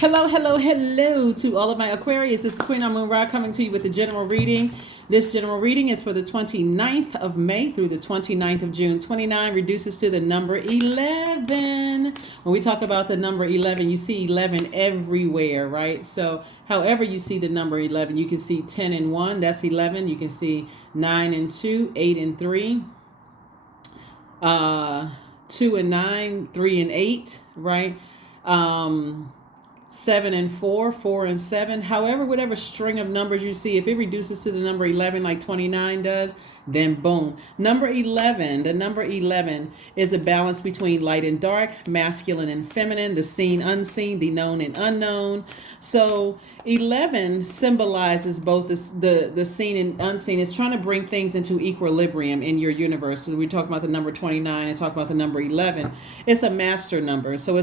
Hello, hello, hello to all of my Aquarius. This is Queen Amun Ra coming to you with the general reading. This general reading is for the 29th of May through the 29th of June. 29 reduces to the number 11. When we talk about the number 11, you see 11 everywhere, right? So however you see the number 11, you can see 10 and 1, that's 11. You can see 9 and 2, 8 and 3, 2 and 9, 3 and 8, right? 7 and 4, 4 and 7, however, whatever string of numbers you see, if it reduces to the number 11 like 29 does, then boom. Number 11, the number 11 is a balance between light and dark, masculine and feminine, the seen, unseen, the known and unknown. So 11 symbolizes both the seen and unseen. It's trying to bring things into equilibrium in your universe. So we talk about the number 29 and talk about the number 11. It's a master number. So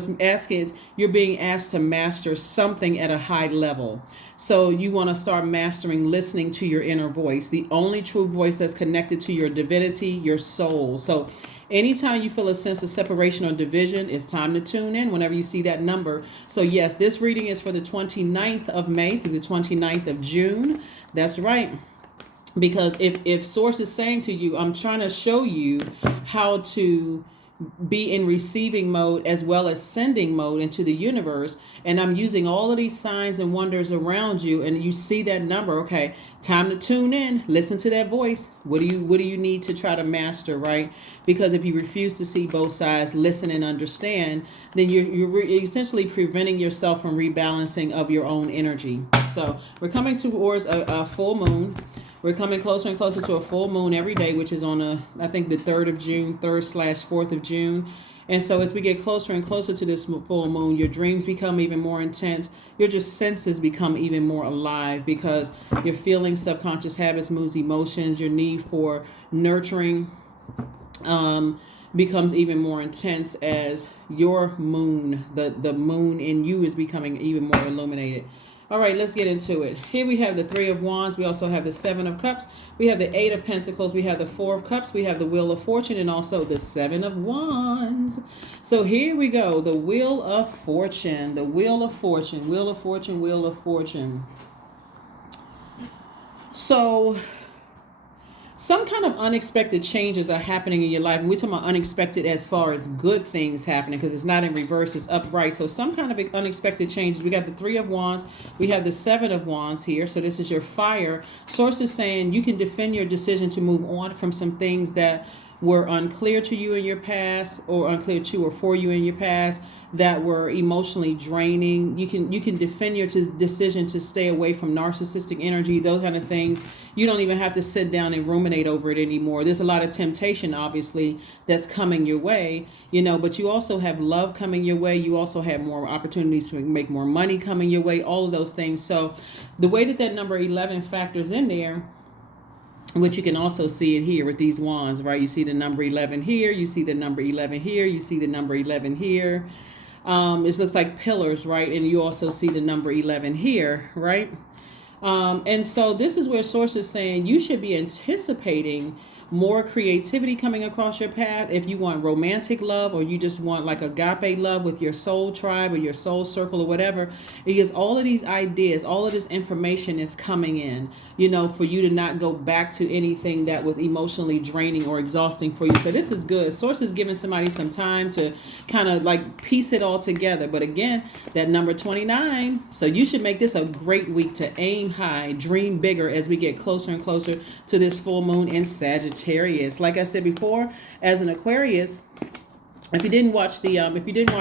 you're being asked to master something at a high level. So you want to start mastering listening to your inner voice, the only true voice that's connected to your divinity, your soul. So anytime you feel a sense of separation or division, it's time to tune in whenever you see that number. So yes, this reading is for the 29th of May through the 29th of June. That's right. Because if Source is saying to you, I'm trying to show you how to be in receiving mode as well as sending mode into the universe, and I'm using all of these signs and wonders around you, and you see that number, okay, time to tune in, listen to that voice. What do you need to try to master, right? Because if you refuse to see both sides, listen and understand, then you're essentially preventing yourself from rebalancing of your own energy. So we're coming towards a full moon. We're coming closer and closer to a full moon every day, which is on I think the 3rd of June, 3rd/4th of June. And so as we get closer and closer to this full moon, your dreams become even more intense. Your just senses become even more alive because your feelings, subconscious habits, moods, emotions, your need for nurturing becomes even more intense as your moon, the moon in you, is becoming even more illuminated. All right, let's get into it. Here we have the 3 of Wands. We also have the 7 of Cups. We have the 8 of Pentacles. We have the 4 of Cups. We have the Wheel of Fortune and also the 7 of Wands. So here we go. The Wheel of Fortune. The Wheel of Fortune. Wheel of Fortune. Wheel of Fortune. So some kind of unexpected changes are happening in your life. And we're talking about unexpected as far as good things happening because it's not in reverse, it's upright. So some kind of unexpected changes. We got the 3 of Wands. We have the 7 of Wands here. So this is your fire. Source is saying you can defend your decision to move on from some things that were unclear to you in your past, or unclear to or for you in your past, that were emotionally draining. You can defend your decision to stay away from narcissistic energy, those kind of things. You don't even have to sit down and ruminate over it anymore. There's a lot of temptation, obviously, that's coming your way, but you also have love coming your way. You also have more opportunities to make more money coming your way, all of those things. So the way that number 11 factors in there, which you can also see it here with these wands, right? You see the number 11 here, you see the number 11 here, you see the number 11 here. It looks like pillars, right? And you also see the number 11 here, right? And so this is where Source is saying you should be anticipating more creativity coming across your path. If you want romantic love, or you just want like agape love with your soul tribe or your soul circle or whatever, because all of these ideas, all of this information is coming in, for you to not go back to anything that was emotionally draining or exhausting for you. So this is good. Source is giving somebody some time to kind of like piece it all together. But again, that number 29. So you should make this a great week to aim high, dream bigger as we get closer and closer to this full moon in Sagittarius. Like I said before, as an Aquarius, if you didn't watch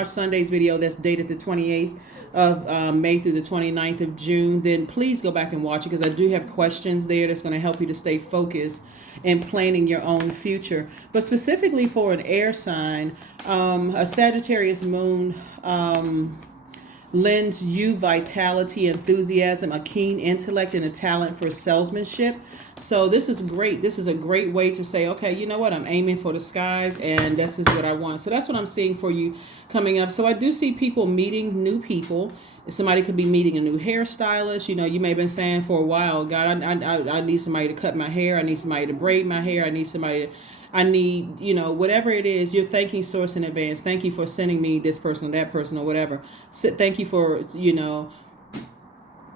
Sunday's video that's dated the 28th of May through the 29th of June, then please go back and watch it, because I do have questions there that's going to help you to stay focused and planning your own future. But specifically for an air sign, a Sagittarius moon lends you vitality, enthusiasm, a keen intellect, and a talent for salesmanship. So this is great. This is a great way to say, okay, you know what? I'm aiming for the skies, and this is what I want. So that's what I'm seeing for you coming up. So I do see people meeting new people. Somebody could be meeting a new hairstylist. You may have been saying for a while, God, I need somebody to cut my hair. I need somebody to braid my hair. I need, whatever it is, you're thanking source in advance. Thank you for sending me this person, that person, or whatever. Thank you for,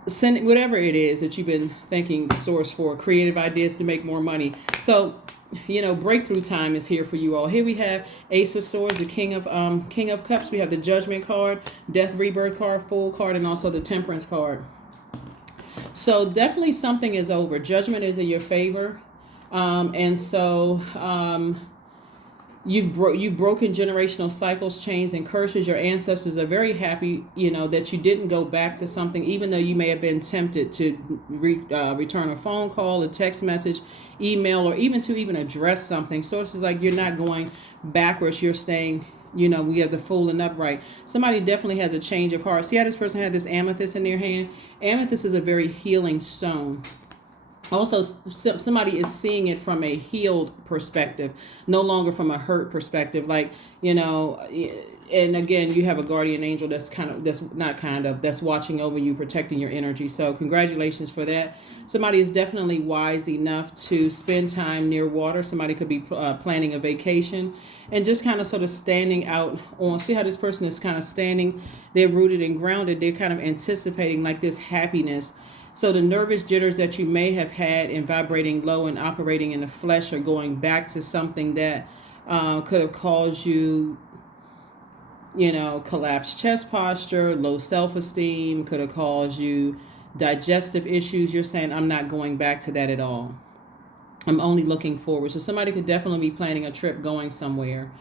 sending whatever it is that you've been thanking the source for, creative ideas to make more money. So, breakthrough time is here for you all. Here we have Ace of Swords, the King of Cups. We have the Judgment card, Death, Rebirth card, Fool card, and also the Temperance card. So definitely something is over. Judgment is in your favor. You've broken generational cycles, chains, and curses. Your ancestors are very happy, that you didn't go back to something, even though you may have been tempted to return a phone call, a text message, email, or even address something. Sources like you're not going backwards. You're staying, we have the Fool and Upright. Somebody definitely has a change of heart. See how this person had this amethyst in their hand? Amethyst is a very healing stone. Also, somebody is seeing it from a healed perspective, no longer from a hurt perspective. Like, and again, you have a guardian angel that's watching over you, protecting your energy. So congratulations for that. Somebody is definitely wise enough to spend time near water. Somebody could be planning a vacation and just kind of sort of standing out on, see how this person is kind of standing, they're rooted and grounded. They're kind of anticipating like this happiness. So the nervous jitters that you may have had in vibrating low and operating in the flesh are going back to something that could have caused you, collapsed chest posture, low self-esteem, could have caused you digestive issues. You're saying, I'm not going back to that at all. I'm only looking forward. So somebody could definitely be planning a trip going somewhere.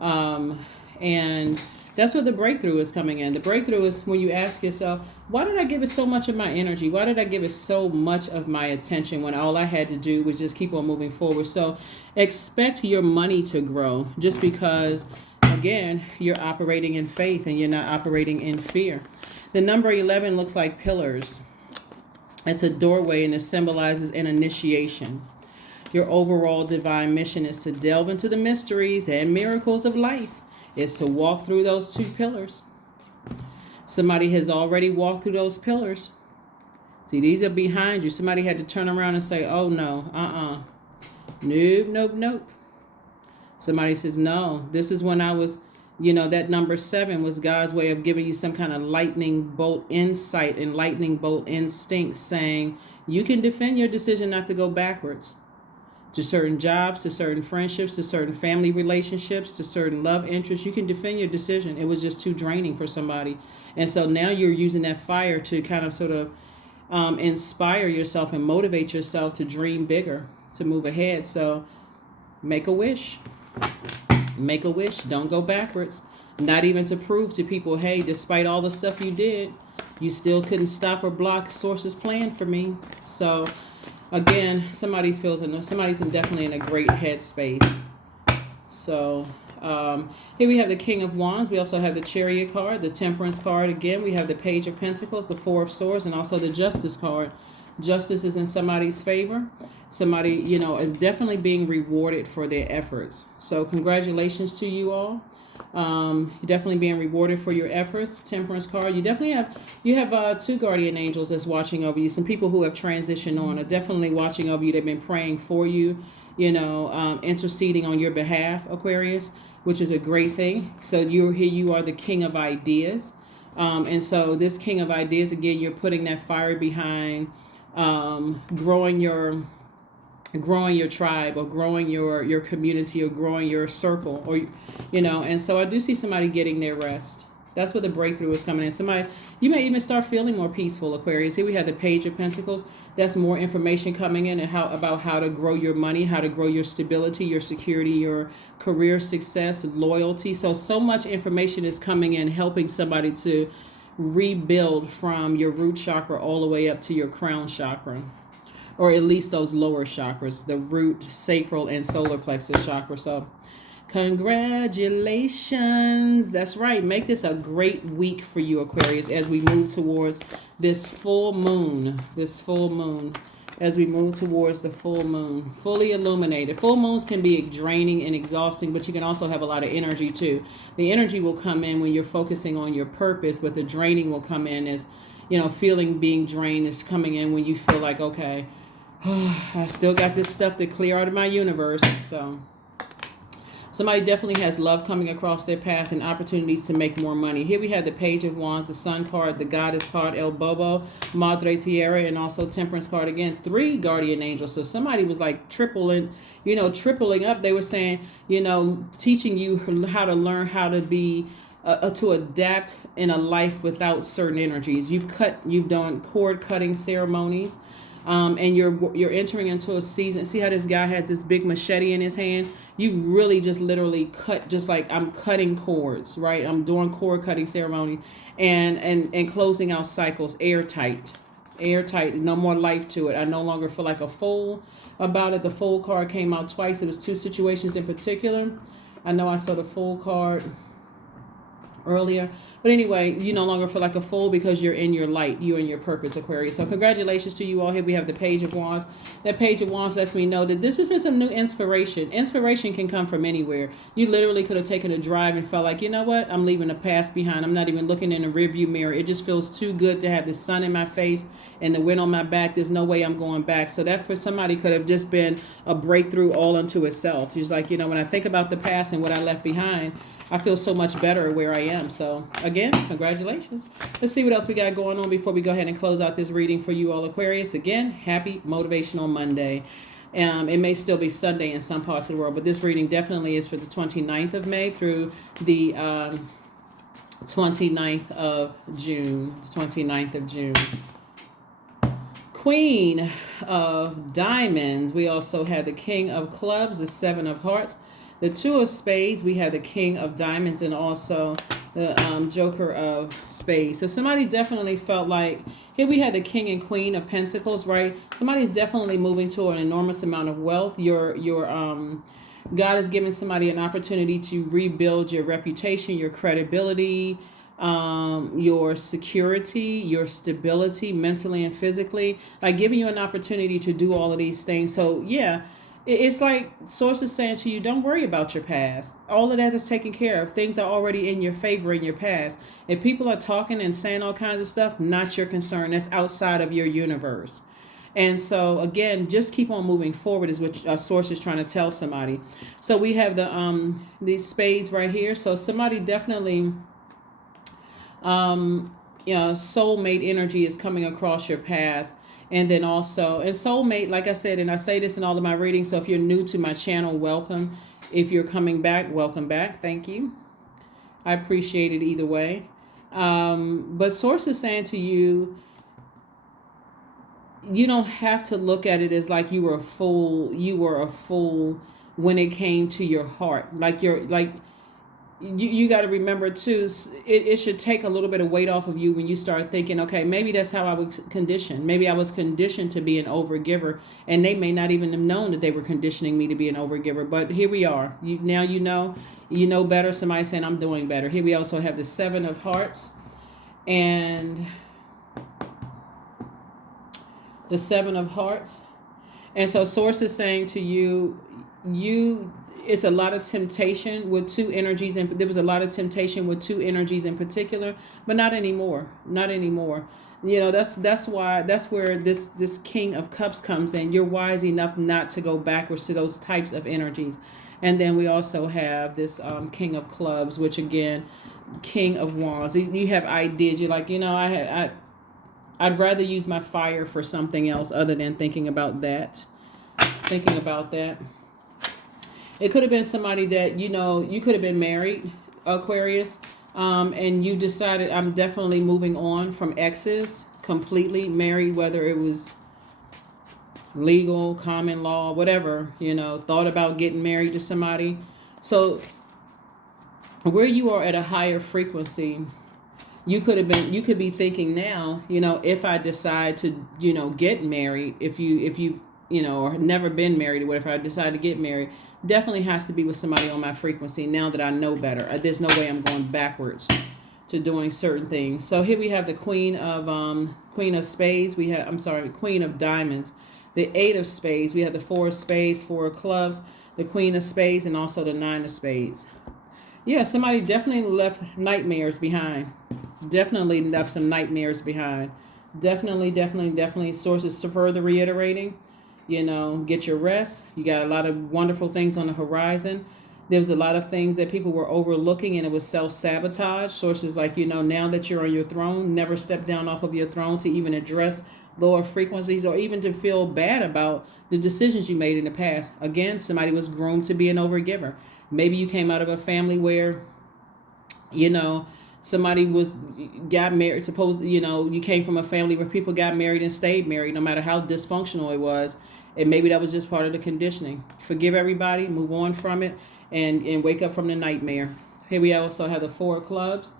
And that's where the breakthrough is coming in. The breakthrough is when you ask yourself, why did I give it so much of my energy? Why did I give it so much of my attention when all I had to do was just keep on moving forward? So expect your money to grow just because, again, you're operating in faith and you're not operating in fear. The number 11 looks like pillars. It's a doorway and it symbolizes an initiation. Your overall divine mission is to delve into the mysteries and miracles of life. Is to walk through those two pillars. Somebody has already walked through those pillars. See, these are behind you. Somebody had to turn around and say, oh, no, Nope. Somebody says, no, this is when I was, that number 7 was God's way of giving you some kind of lightning bolt insight and lightning bolt instinct saying you can defend your decision not to go backwards. To certain jobs, to certain friendships, to certain family relationships, to certain love interests. You can defend your decision. It was just too draining for somebody. And so now you're using that fire to kind of sort of inspire yourself and motivate yourself to dream bigger, to move ahead. So make a wish. Make a wish. Don't go backwards. Not even to prove to people, hey, despite all the stuff you did, you still couldn't stop or block Source's plan for me. So again, somebody's definitely in a great headspace. So here we have the King of Wands. We also have the Chariot card, the Temperance card. Again, we have the Page of Pentacles, the Four of Swords, and also the Justice card. Justice is in somebody's favor. Somebody, is definitely being rewarded for their efforts. So congratulations to you all. You're definitely being rewarded for your efforts. Temperance card. You have 2 guardian angels that's watching over you. Some people who have transitioned on are definitely watching over you. They've been praying for you, interceding on your behalf, Aquarius, which is a great thing. So you are the King of Ideas. And so this King of Ideas, again, you're putting that fire behind growing your tribe or growing your community or growing your circle or and so I do see somebody getting their rest. That's where the breakthrough is coming in. You may even start feeling more peaceful, Aquarius. Here we have the Page of Pentacles. That's more information coming in and about how to grow your money, how to grow your stability, your security, your career success, loyalty. So much information is coming in helping somebody to rebuild from your root chakra all the way up to your crown chakra. Or at least those lower chakras, the root, sacral, and solar plexus chakra. So congratulations. That's right. Make this a great week for you, Aquarius, as we move towards this full moon. As we move towards the full moon, fully illuminated. Full moons can be draining and exhausting, but you can also have a lot of energy too. The energy will come in when you're focusing on your purpose, but the draining will come in as, feeling being drained is coming in when you feel like, okay, I still got this stuff to clear out of my universe. So Somebody definitely has love coming across their path and opportunities to make more money. Here we have the Page of Wands, the Sun card, the Goddess card, El Bobo, Madre Tierra, and also Temperance card. Again, 3 guardian angels. So somebody was like tripling up. They were saying, teaching you how to learn how to be, to adapt in a life without certain energies. You've done cord cutting ceremonies. And you're entering into a season. See how this guy has this big machete in his hand? You really just literally cut, just like I'm cutting cords, right? I'm doing cord cutting ceremony and closing out cycles airtight, no more life to it. I no longer feel like a fool about it. The Fool card came out twice. It was 2 situations in particular. I know I saw the Fool card earlier. But anyway, you no longer feel like a fool because you're in your light. You're in your purpose, Aquarius. So congratulations to you all. Here we have the Page of Wands. That Page of Wands lets me know that this has been some new inspiration. Inspiration can come from anywhere. You literally could have taken a drive and felt like, you know what? I'm leaving the past behind. I'm not even looking in the rearview mirror. It just feels too good to have the sun in my face and the wind on my back. There's no way I'm going back. So that for somebody could have just been a breakthrough all unto itself. It's like, when I think about the past and what I left behind, I feel so much better where I am. So again, congratulations. Let's see what else we got going on before we go ahead and close out this reading for you all, Aquarius. Again, happy Motivational Monday. It may still be Sunday in some parts of the world, but this reading definitely is for the 29th of May through the 29th of June. 29th of June. Queen of Diamonds. We also have the King of Clubs, the 7 of Hearts. The 2 of Spades, we have the King of Diamonds, and also the Joker of Spades. So somebody definitely felt like, here we have the King and Queen of Pentacles, right? Somebody's definitely moving to an enormous amount of wealth. God is giving somebody an opportunity to rebuild your reputation, your credibility, your security, your stability, mentally and physically, like giving you an opportunity to do all of these things. So yeah. It's like sources saying to you, don't worry about your past. All of that is taken care of. Things are already in your favor in your past. If people are talking and saying all kinds of stuff, not your concern. That's outside of your universe. And so, again, just keep on moving forward is what a source is trying to tell somebody. So we have these spades right here. So somebody definitely, soulmate energy is coming across your path. And then also, and soulmate, like I said, and I say this in all of my readings, so if you're new to my channel, welcome. If you're coming back, welcome back. Thank you. I appreciate it either way. But source is saying to you, you don't have to look at it as like you were a fool. You were a fool when it came to your heart. You got to remember too, it should take a little bit of weight off of you when you start thinking, okay, maybe that's how I was conditioned. Maybe I was conditioned to be an overgiver, and they may not even have known that they were conditioning me to be an overgiver. But here we are. You know better. Somebody saying I'm doing better. Here we also have the 7 of Hearts and the 7 of Hearts. And so source is saying to you, it's a lot of temptation with 2 energies, and there was a lot of temptation with 2 energies in particular, but not anymore. That's where this King of Cups comes in. You're wise enough not to go backwards to those types of energies. And then we also have this King of Clubs, which again, King of Wands. You have ideas. You're like, I'd rather use my fire for something else other than thinking about that. It could have been somebody that, you could have been married, Aquarius, and you decided I'm definitely moving on from exes, completely married, whether it was legal, common law, whatever, thought about getting married to somebody. So where you are at a higher frequency, you could be thinking now, if I decide to, get married, if you or never been married or whatever, I decide to get married, definitely has to be with somebody on my frequency now that I know better. There's no way I'm going backwards to doing certain things. So here we have the Queen of Spades. Queen of Diamonds. The 8 of Spades. We have the 4 of Spades, 4 of Clubs, the Queen of Spades, and also the 9 of Spades. Yeah, somebody definitely left nightmares behind. Definitely left some nightmares behind. Definitely. Sources further reiterating. Get your rest. You got a lot of wonderful things on the horizon. There was a lot of things that people were overlooking, and it was self-sabotage. Sources like, now that you're on your throne, never step down off of your throne to even address lower frequencies or even to feel bad about the decisions you made in the past. Again, somebody was groomed to be an overgiver. Maybe you came out of a family where, somebody got married. Suppose, you came from a family where people got married and stayed married, no matter how dysfunctional it was. And maybe that was just part of the conditioning. Forgive everybody, move on from it, and wake up from the nightmare. Here we also have the 4 of clubs.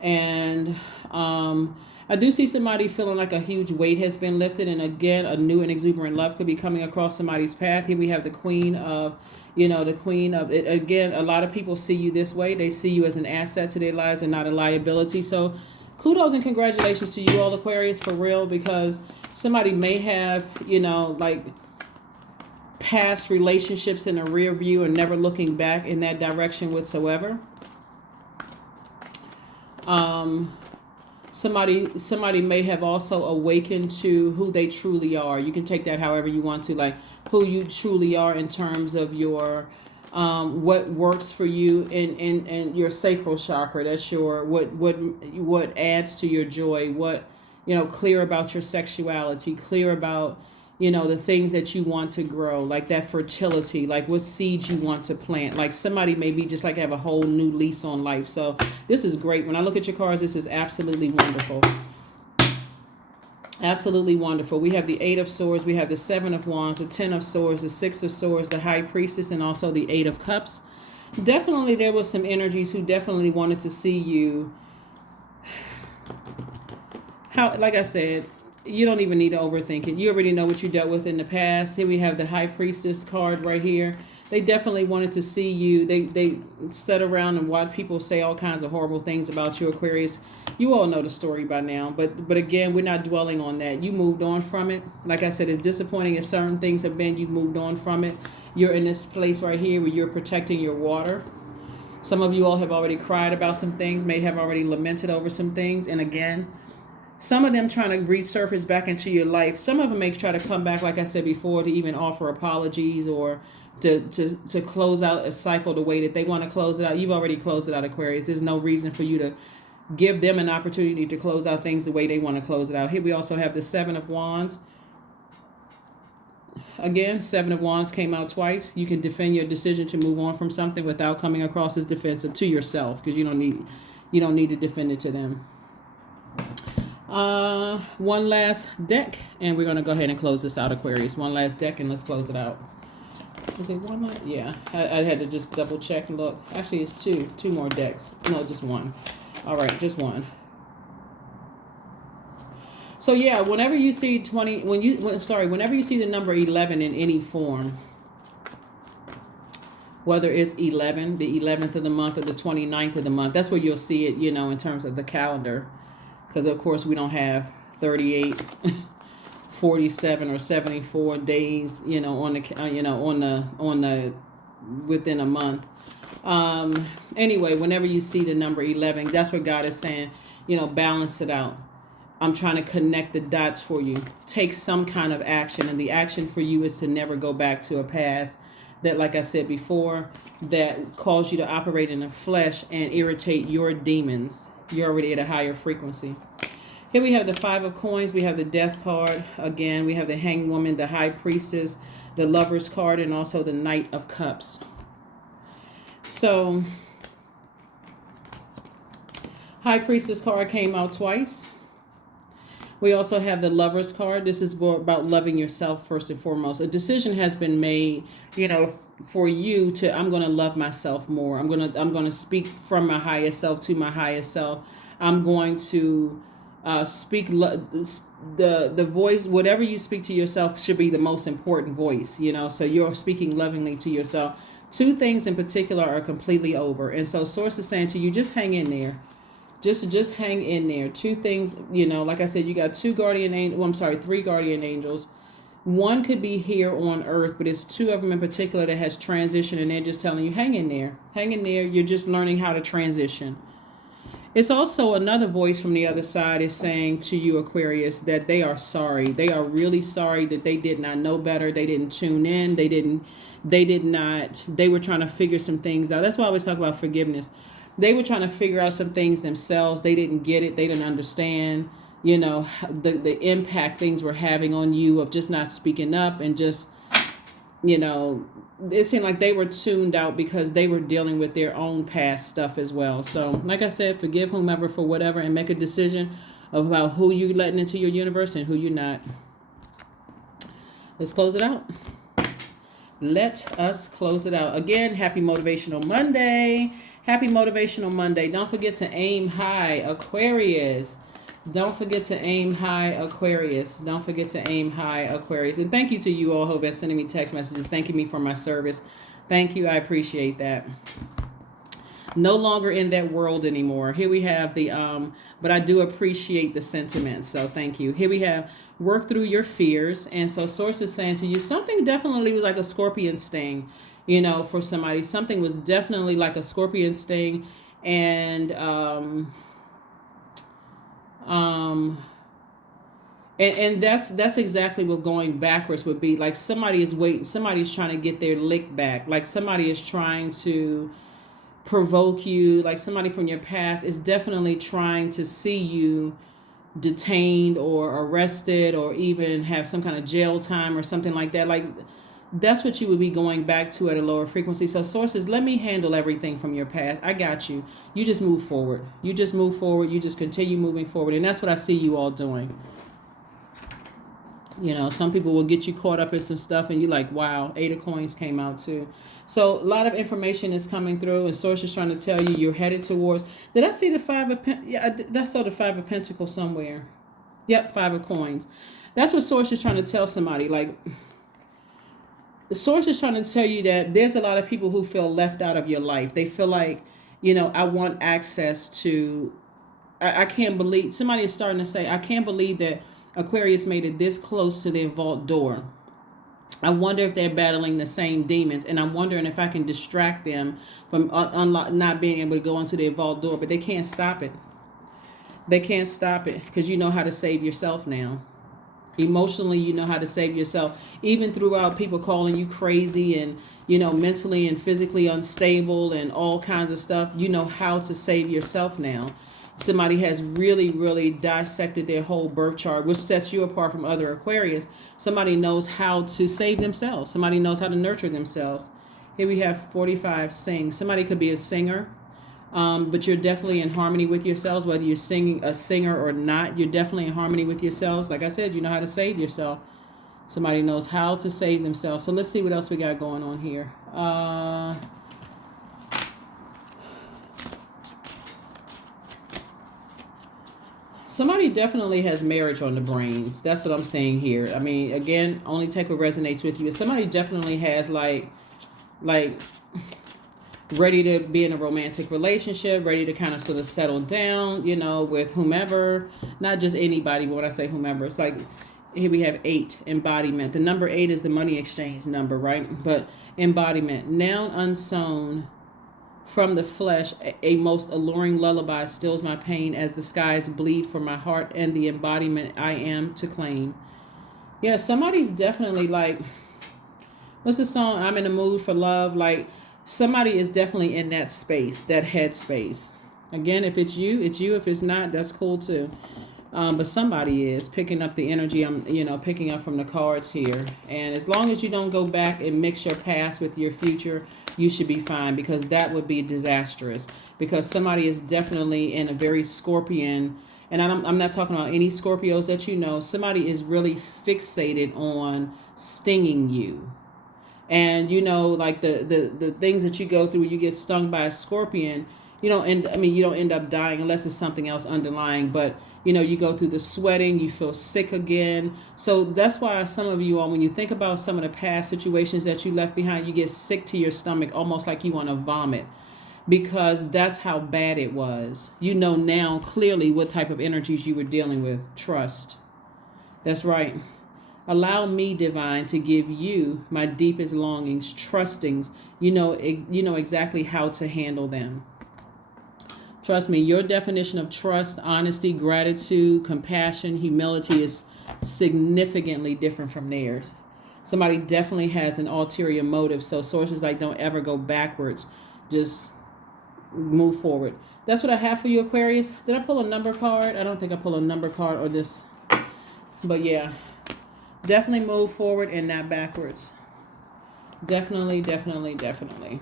And I do see somebody feeling like a huge weight has been lifted. And again, a new and exuberant love could be coming across somebody's path. Here we have the queen of it. Again, a lot of people see you this way. They see you as an asset to their lives and not a liability. So kudos and congratulations to you all, Aquarius, for real, because somebody may have, like past relationships in the rear view and never looking back in that direction whatsoever. Somebody may have also awakened to who they truly are. You can take that however you want to, like who you truly are in terms of your what works for you in your sacral chakra. That's your what adds to your joy. What clear about your sexuality, clear about the things that you want to grow, like that fertility, like what seeds you want to plant. Like somebody may be just like have a whole new lease on life. So this is great. When I look at your cards, this is absolutely wonderful. Absolutely wonderful. We have the 8 of Swords, we have the 7 of Wands, the 10 of Swords, the 6 of Swords, the High Priestess, and also the 8 of Cups. Definitely there was some energies who definitely wanted to see you. Like I said, you don't even need to overthink it. You already know what you dealt with in the past. Here we have the High Priestess card right here. They definitely wanted to see you. They sat around and watched people say all kinds of horrible things about you, Aquarius. You all know the story by now. But again, we're not dwelling on that. You moved on from it. Like I said, as disappointing as certain things have been, you've moved on from it. You're in this place right here where you're protecting your water. Some of you all have already cried about some things, may have already lamented over some things. And again, some of them trying to resurface back into your life. Some of them may try to come back, like I said before, to even offer apologies or to close out a cycle the way that they want to close it out. You've already closed it out, Aquarius. There's no reason for you to give them an opportunity to close out things the way they want to close it out. Here we also have the 7 of Wands. Again, 7 of Wands came out twice. You can defend your decision to move on from something without coming across as defensive to yourself, because you don't need to defend it to them. One last deck, and we're going to go ahead and close this out, Aquarius. One last deck, and let's close it out. Is it one last? Yeah, I had to just double check and look. Actually, it's two more decks. No, just one. All right, just one. So yeah, whenever you see whenever you see the number 11 in any form, whether it's 11, the 11th of the month, or the 29th of the month, that's where you'll see it, in terms of the calendar. Because of course we don't have 38, 47, or 74 days, on the within a month. Anyway, whenever you see the number 11, that's what God is saying, balance it out. I'm trying to connect the dots for you. Take some kind of action. And the action for you is to never go back to a past that, like I said before, that caused you to operate in the flesh and irritate your demons. You're already at a higher frequency. Here we have the 5 of Coins. We have the Death card. Again, we have the Hanged Woman, the High Priestess, the Lovers card, and also the Knight of Cups. So, High Priestess card came out twice. We also have the Lovers card. This is about loving yourself first and foremost. A decision has been made, for you to, I'm going to love myself more. I'm going to speak from my highest self to my highest self. I'm going to speak the voice. Whatever you speak to yourself should be the most important voice. So you're speaking lovingly to yourself. 2 things in particular are completely over, and so Source is saying to you, just hang in there. Just hang in there. 2 things, like I said, you got 3 guardian angels. One could be here on earth, but it's 2 of them in particular that has transitioned, and they're just telling you, hang in there. Hang in there. You're just learning how to transition. It's also another voice from the other side is saying to you, Aquarius, that they are sorry. They are really sorry that they did not know better. They didn't tune in. They were trying to figure some things out. That's why I always talk about forgiveness. They were trying to figure out some things themselves. They didn't get it. They didn't understand, the impact things were having on you of just not speaking up and just, it seemed like they were tuned out because they were dealing with their own past stuff as well. So, like I said, forgive whomever for whatever and make a decision about who you're letting into your universe and who you're not. Let's close it out. Let us close it out. Again, happy Motivational Monday. Happy Motivational Monday. Don't forget to aim high, Aquarius. Don't forget to aim high, Aquarius. Don't forget to aim high, Aquarius. And thank you to you all who have been sending me text messages, thanking me for my service. Thank you. I appreciate that. No longer in that world anymore. Here we have the, but I do appreciate the sentiments. So thank you. Here we have work through your fears. And so Source is saying to you, something definitely was like a scorpion sting, for somebody. Something was definitely like a scorpion sting. And, and that's exactly what going backwards would be. Like somebody is waiting, somebody's trying to get their lick back. Like somebody is trying to provoke you. Like somebody from your past is definitely trying to see you detained or arrested or even have some kind of jail time or something like that. Like that's what you would be going back to at a lower frequency. So sources, let me handle everything from your past. I got you. You just move forward. You just move forward. You just continue moving forward. And that's what I see you all doing. Some people will get you caught up in some stuff and you're like, wow, 8 of Coins came out too. So a lot of information is coming through and Source is trying to tell you you're headed towards. Did I see the 5 of Pentacles? Yeah, I saw the 5 of Pentacles somewhere. Yep, 5 of Coins. That's what Source is trying to tell somebody. Like, the Source is trying to tell you that there's a lot of people who feel left out of your life. They feel like, I want access to, I can't believe, somebody is starting to say, I can't believe that Aquarius made it this close to their vault door. I wonder if they're battling the same demons, and I'm wondering if I can distract them from not being able to go into their vault door, but they can't stop it. They can't stop it because you know how to save yourself now. Emotionally, you know how to save yourself. Even throughout people calling you crazy and, mentally and physically unstable and all kinds of stuff, you know how to save yourself now. Somebody has really, really dissected their whole birth chart, which sets you apart from other Aquarius. Somebody knows how to save themselves. Somebody knows how to nurture themselves. Here we have 45, sing. Somebody could be a singer, but you're definitely in harmony with yourselves. Whether you're singing a singer or not, you're definitely in harmony with yourselves. Like I said, you know how to save yourself. Somebody knows how to save themselves. So let's see what else we got going on here. Somebody definitely has marriage on the brains. That's what I'm saying here. I mean, again, only take what resonates with you. Somebody definitely has like ready to be in a romantic relationship, ready to kind of sort of settle down, with whomever, not just anybody. But when I say whomever, it's like, here we have 8, embodiment. The number 8 is the money exchange number, right? But embodiment, noun unsown. From the flesh, a most alluring lullaby stills my pain as the skies bleed for my heart and the embodiment I am to claim. Yeah, somebody's definitely like, what's the song? I'm in the mood for love. Like somebody is definitely in that space, that head space. Again, if it's you, it's you. If it's not, that's cool too. But somebody is picking up the energy I'm, picking up from the cards here. And as long as you don't go back and mix your past with your future, you should be fine, because that would be disastrous. Because somebody is definitely in a very Scorpion, and I'm not talking about any Scorpios that somebody is really fixated on stinging you. And, like the things that you go through, you get stung by a Scorpion, you don't end up dying unless it's something else underlying. But, you go through the sweating, you feel sick again. So that's why some of you all, when you think about some of the past situations that you left behind, you get sick to your stomach, almost like you want to vomit, because that's how bad it was. Now clearly what type of energies you were dealing with. Trust. That's right. Allow me, divine, to give you my deepest longings, trustings. You know exactly how to handle them. Trust me, your definition of trust, honesty, gratitude, compassion, humility is significantly different from theirs. Somebody definitely has an ulterior motive. So sources like, don't ever go backwards. Just move forward. That's what I have for you, Aquarius. Did I pull a number card? I don't think I pulled a number card or this. But yeah, definitely move forward and not backwards. Definitely, definitely, definitely.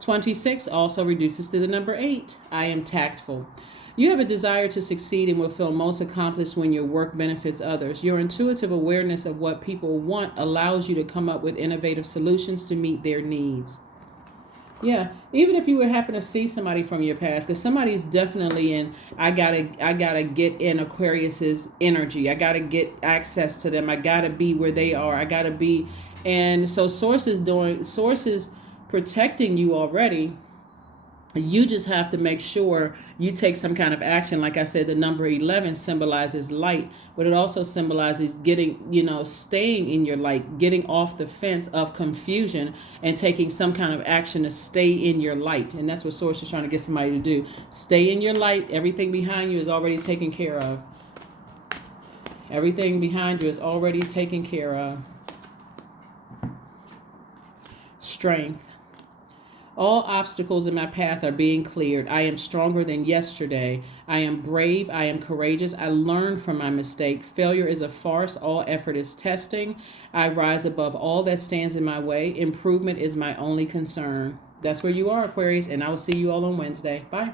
26 also reduces to the number 8. I am tactful. You have a desire to succeed and will feel most accomplished when your work benefits others. Your intuitive awareness of what people want allows you to come up with innovative solutions to meet their needs. Yeah, even if you would happen to see somebody from your past, because somebody's definitely in, I gotta get in Aquarius's energy. I gotta get access to them. I gotta be where they are. I gotta be, and so sources protecting you already. You just have to make sure you take some kind of action. Like I said, the number 11 symbolizes light, but it also symbolizes staying in your light, getting off the fence of confusion and taking some kind of action to stay in your light. And that's what Source is trying to get somebody to do. Stay in your light. Everything behind you is already taken care of. Everything behind you is already taken care of. Strength. All obstacles in my path are being cleared. I am stronger than yesterday. I am brave. I am courageous. I learned from my mistake. Failure is a farce. All effort is testing. I rise above all that stands in my way. Improvement is my only concern. That's where you are, Aquarius, and I will see you all on Wednesday. Bye.